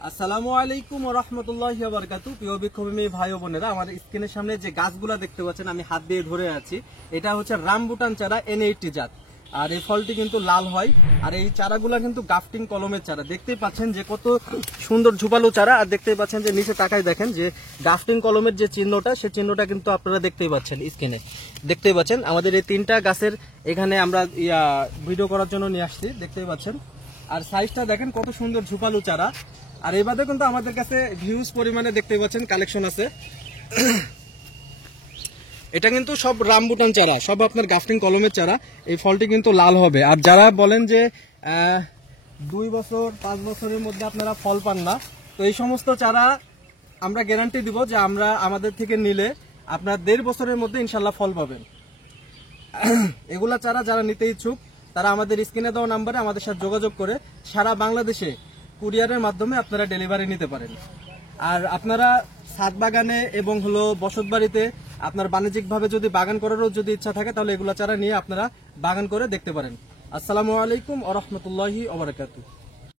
আসসালামু আলাইকুম ওয়া রাহমাতুল্লাহি ওয়া বারাকাতুহু। প্রিয় বিক্ষোভী ভাই ও বোনেরা, আমার স্ক্রিনের সামনে যে গাছগুলা দেখতে পাচ্ছেন আমি হাত দিয়ে ধরে আছি, এটা হচ্ছে রামবুটান চারা N80 জাত। আর এই ফলটি কিন্তু লাল হয়। আর এই চারাগুলা কিন্তু গাফটিং কলমের চারা। দেখতেই পাচ্ছেন যে কত সুন্দর ঝুপালো চারা। আর দেখতেই পাচ্ছেন যে নিচে তাকায় দেখেন যে গাফটিং কলমের যে চিহ্নটা, সেই চিহ্নটা কিন্তু আপনারা দেখতেই পাচ্ছেন স্ক্রিনে। দেখতেই পাচ্ছেন আমাদের এই তিনটা গাছের এখানে আমরা ভিডিও করার জন্য নিয়ে আসছি, দেখতেই পাচ্ছেন। আর সাইজটা দেখেন কত সুন্দর ঝুপালো চারা। আর এই বাদে কিন্তু আমাদের কাছে হিউজ পরিমাণে দেখতে পাচ্ছেন কালেকশন আছে। এটা কিন্তু সব রামবুটান চারা, সব আপনার গাফটিং কলমের চারা। এই ফলটি কিন্তু লাল হবে। আর যারা বলেন যে 2 বছর 5 বছরের মধ্যে আপনারা ফল পান না, তো এই সমস্ত চারা আমরা গ্যারান্টি দিব যে আমরা আমাদের থেকে নিলে আপনার 1.5 বছরের মধ্যে ইনশাল্লাহ ফল পাবেন। এগুলা চারা যারা নিতে ইচ্ছুক তারা আমাদের স্ক্রিনে দেওয়া নাম্বারে আমাদের সাথে যোগাযোগ করে সারা বাংলাদেশে কুরিয়ারের মাধ্যমে আপনারা ডেলিভারি নিতে পারেন। আর আপনারা ছাদ বাগানে এবং বসত বাড়িতে আপনার বাণিজ্যিকভাবে যদি বাগান করারও যদি ইচ্ছা থাকে তাহলে এগুলা চারা নিয়ে আপনারা বাগান করে দেখতে পারেন। আসসালামু আলাইকুম ওয়া রাহমাতুল্লাহি ওয়া বারাকাতুহু।